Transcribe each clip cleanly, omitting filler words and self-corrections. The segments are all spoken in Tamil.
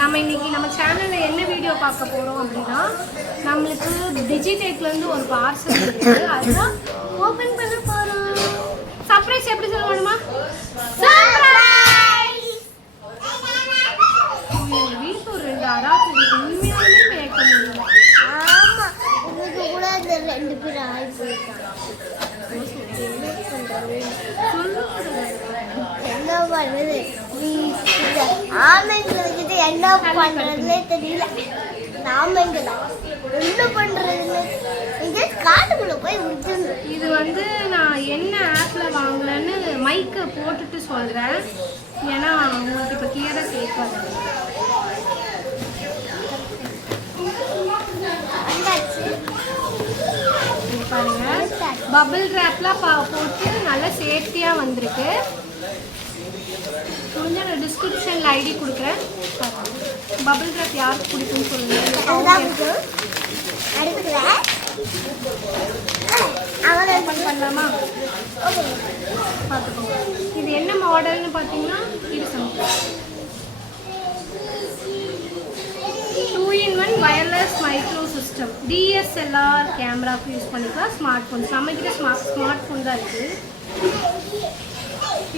நம்ம இன்னைக்கு நம்ம சேனலில் என்ன வீடியோ பார்க்க போகிறோம் அப்படின்னா நம்மளுக்கு டிஜிடெக்லேருந்து ஒரு பார்சல் இருக்குது அதுதான் ஓப்பன் பண்ண போகிறோம். சர்ப்ரைஸ் எப்படி சொல்ல வேணுமா? வீட்டு ஒரு 2 அராக்கு உண்மையாலுமே கேட்க முடியல. ஆமாம், உங்களுக்கு கூட அந்த 2 பேர் ஆகி போயிருக்காங்க. என்ன பண்ணுறது? ஆமைங்களுக்கு என்ன பண்ணுறதுனே தெரியல. நாம இங்கே என்ன பண்ணுறதுன்னு இங்கே காட்டுக்குள்ளே போய் முடிச்சிருந்தோம். இது வந்து நான் என்ன ஆப்பில் வாங்கலன்னு மைக்கை போட்டுட்டு சொல்கிறேன், ஏன்னா உங்களுக்கு இப்போ கிளியராக கேட்காது. பாருங்க, பபிள் ரேப்லாம் போட்டு நல்லா சேஃப்டியாக வந்திருக்கு. முடிஞ்ச நான் டிஸ்கிரிப்ஷனில் ஐடி கொடுக்குறேன். பபிள் ரேப் யாருக்கு பிடிக்கும்னு சொல்லுங்கள். பண்ணலாமா? பார்த்துக்கோங்க. இது என்ன மாடல்னு பார்த்தீங்கன்னா இது 2-in-1 wireless micro system. DSLR கேமராவுக்கு யூஸ் பண்ணிக்கலாம். ஸ்மார்ட் ஃபோன் நம்மக்கிட்ட ஸ்மார்ட் ஃபோன் தான் இருக்குது.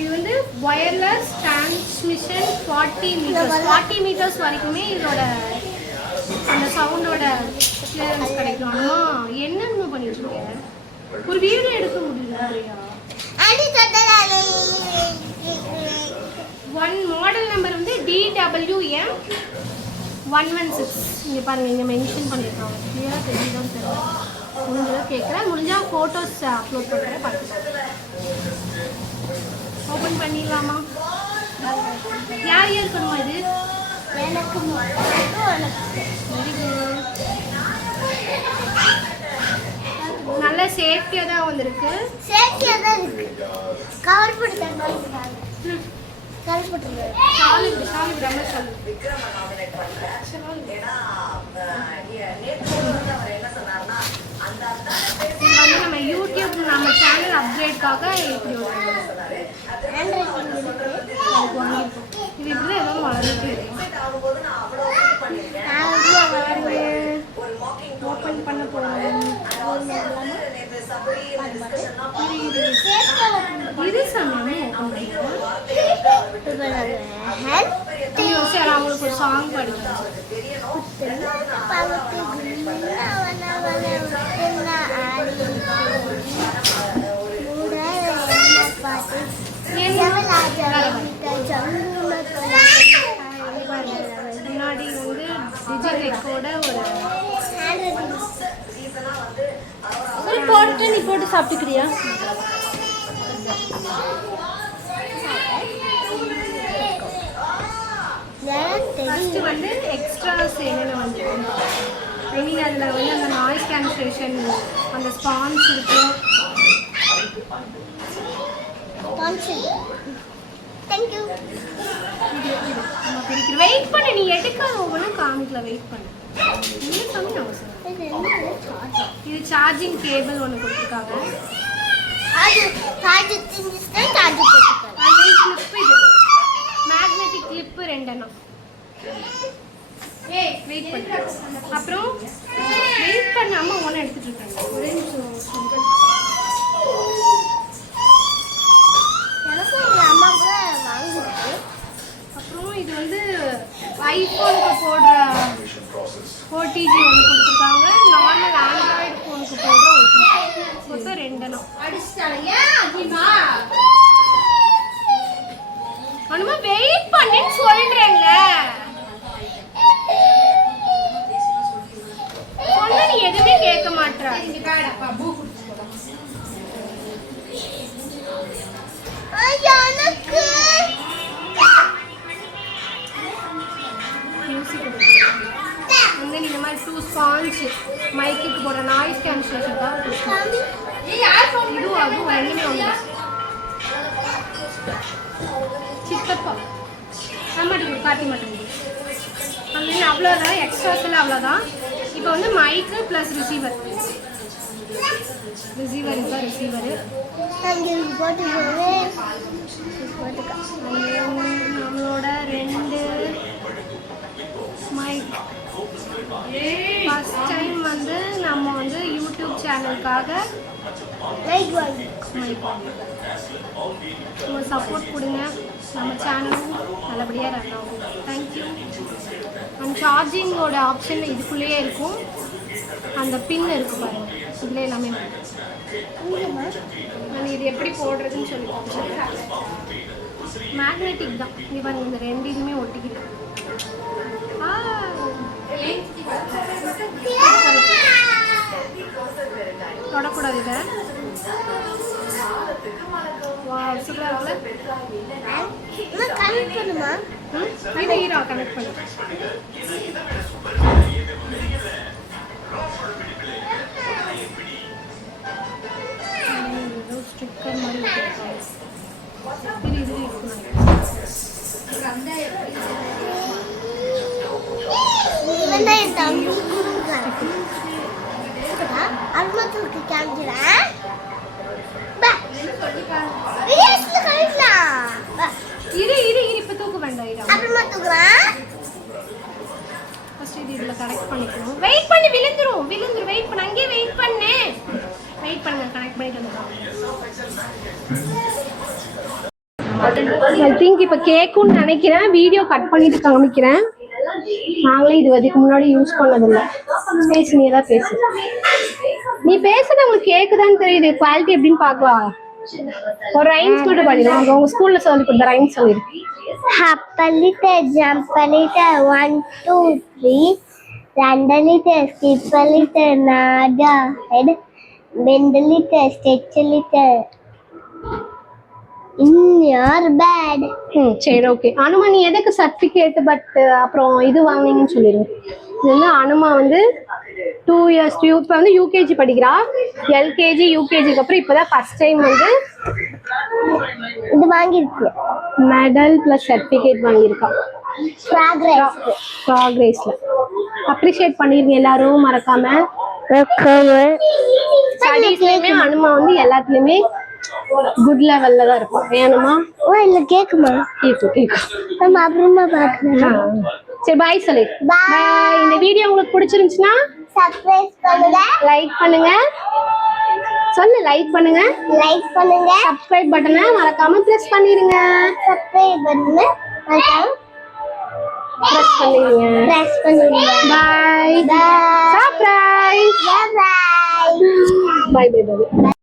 இது வந்து வயர்லெஸ் டிரான்ஸ்மிஷன் 40 மீட்டர்ஸ் வரைக்குமே இதோட அந்த சவுண்டோட கிளியரன்ஸ் கிடைக்கும். ஆனால் என்னென்ன பண்ணிட்டு இருக்கேன், ஒரு வீடியோ எடுக்க முடியல. மாடல் நம்பர் வந்து DWM 116. இங்கே பாருங்கள், இங்கே மென்ஷன் பண்ணியிருக்காங்க. கிளியராக தெரியுதான் தெரியல. முடிஞ்சதாக கேட்குறேன், முடிஞ்சால் ஃபோட்டோஸ் அப்லோட் பண்ணுறேன். பார்த்துக்கலாம். ஓப்பன் பண்ணிடலாமா? யார் யார் பண்ணுமா? இது எனக்கு வெரி குட். நல்ல சேஃப்டியாக தான் வந்திருக்கு. சேஃப்டியாக தான் இருக்கு. கவர் போட்டு தருவாங்க. கவர் போட்டு சாலிட் ரொம்ப வந்து நம்ம யூடியூப் நம்ம சேனல் அப்டேட்காக இப்படி இது இப்படி ஏதாவது வளர்ந்துட்டு ஓப்பன் பண்ண போகிறோம். இது சமயம் சரி, அவங்களுக்கு ஒரு சாங் படிக்கலாம். முன்னாடி வந்து டிஜிடெக்கோட ஒரு போட்டு நீ போட்டு சாப்பிட்டுக்கிறியா? ஃபஸ்ட்டு வந்து எக்ஸ்ட்ராஸ் என்னென்ன வந்து அதில் வந்து அந்த நாய்ஸ் கேன்சலேஷன், அந்த ஸ்பான்ஸ் இருக்கும். வெயிட் பண்ண, நீ எடுக்காத ஒவ்வொன்றும் காமிக்கல. வெயிட் பண்ண. இது சார்ஜிங் கேபிள் ஒன்று கொடுத்துருக்காங்க. இது மேக்னெட்டிக் கிளிப்பு 2 வெயிட் பண்ண. அப்புறம் வெயிட் பண்ணாம ஒன்று எடுத்துட்டு இருக்காங்க. ஒரே நிமிஷம். அப்புறம் இது வந்து ஐஃபோனுக்கு போடுற OTG ஒன்று கொடுத்துருக்காங்க. நார்மல் ஆண்ட்ராய்டு ஃபோனுக்கு போடுற OTG. மொத்தம் 2 அனுமா வெயிட் பண்ணின்னு சொல்றேன்ல. சொன்னா நீ எதுவுமே கேட்க மாட்டற. வந்து இந்த மாதிரி 2 ஸ்பான்ஸ் மைக்குக்கு போடுற நாய்ஸ் கேன்சலேஷன் தான். இதுவும் அதுவும் ரெண்டுமே ஒன்று. சித்தப்பா நம்மளுக்கு காட்டி மாட்டேங்குது. அங்கே அவ்வளோதான், எக்ஸ்ட்ராஸில் அவ்வளோதான். இப்போ வந்து மைக்கு ப்ளஸ் ரிசீவர். இதுதான் ரிசீவரு. நம்மளோட 2 சேனலுக்காக லைக் வாங்கி உங்கள் சப்போர்ட் கொடுங்க. நம்ம சேனலும் நல்லபடியாக ரன் ஆகும். தேங்க்யூ. அண்ட் சார்ஜிங்கோட ஆப்ஷன் இதுக்குள்ளேயே இருக்கும். அந்த பின் இருக்கு பாருங்க, இதில் எல்லாமே வரும். நான் இது எப்படி போடுறதுன்னு சொல்லி மேக்னெட்டிக் தான். இது பாருங்க, இந்த ரெண்டு இதுவுமே ஒட்டிக்கிட்டு. தொடக்கூடாது இதை. சூப்பராக இருக்குல்ல? கனெக்ட் பண்ணுமா? இது ஈரா கனெக்ட் பண்ணு. ஸ்டிக்கர் மாதிரி இது அருமத்துக்கு காமிக்கிறேன். இரு இரு இரு, இப்போ தூக்க வேண்டாம். இரு அப்புறமா தூக்குறேன். ஃபர்ஸ்ட் இது இதில் கனெக்ட் பண்ணிக்கணும். வெயிட் பண்ணி விழுந்துரும் விழுந்துரும். வெயிட் பண்ண, அங்கேயே வெயிட் பண்ணு. வெயிட் பண்ணுங்க, கனெக்ட் பண்ணிட்டு வந்துடும். ஐ திங்க் இப்போ கேட்கும்னு நினைக்கிறேன். வீடியோ கட் பண்ணிட்டு காமிக்கிறேன். நாங்களே இது வரைக்கு முன்னாடி யூஸ் பண்ணதில்லை. பேசு, நீ தான் பேசு. நீ பேசுறது உங்களுக்கு கேட்குதான்னு தெரியுது. குவாலிட்டி எப்படின்னு பார்க்கலாம். ஒரு ரைம்ஸ் மட்டும் பண்ணிடுவோம். உங்க ஸ்கூல்ல சொல்லி கொடுத்த ரைம்ஸ் சொல்லிருக்கு. ஹப்பலிட்ட ஜம்பலிட்ட 1 2 3 ரண்டலிட்ட ஸ்கிப்பலிட்ட நாடா ஹெட் பெண்டலிட்ட ஸ்டெச்சலிட்ட in your bed. சரி, ஓகே. அனுமா, நீ எதுக்கு சர்டிஃபிகேட் பட் அப்புறம் இது வாங்கினீங்கன்னு சொல்லிடுங்க. இது வந்து அனுமா வந்து 2 years இப்போ வந்து யூகேஜி படிக்கிறா. எல்கேஜி யூகேஜிக்கு அப்புறம் இப்போதான் ஃபர்ஸ்ட் டைம் வந்து இது வாங்கிருக்கு. மெடல் ப்ளஸ் சர்டிஃபிகேட் வாங்கியிருக்கா. ப்ராக்ரஸ்ல அப்ரிஷியேட் பண்ணிருங்க எல்லாரும் மறக்காம. ஸ்டடீஸ்லயுமே அனுமா வந்து எல்லாத்துலயுமே குட் லெவல்ல தான் இருக்கும். வேணுமா? இல்ல கேக்குமா? கேக்கும். நம்ம அப்புறமா பார்க்கலாம். சரி, பாய் சொல்லு. பாய். இந்த வீடியோ உங்களுக்கு பிடிச்சிருந்துச்சுன்னா சப்ஸ்கிரைப் பண்ணுங்க, லைக் பண்ணுங்க. சொல்லு, லைக் பண்ணுங்க. லைக் பண்ணுங்க. சப்ஸ்கிரைப் பட்டனை மறக்காம பிரஸ் பண்ணிடுங்க. சப்ஸ்கிரைப் பண்ணுங்க, மறக்காம பிரஸ் பண்ணிடுங்க. Bye. Bye. Surprise. Bye. Bye bye by.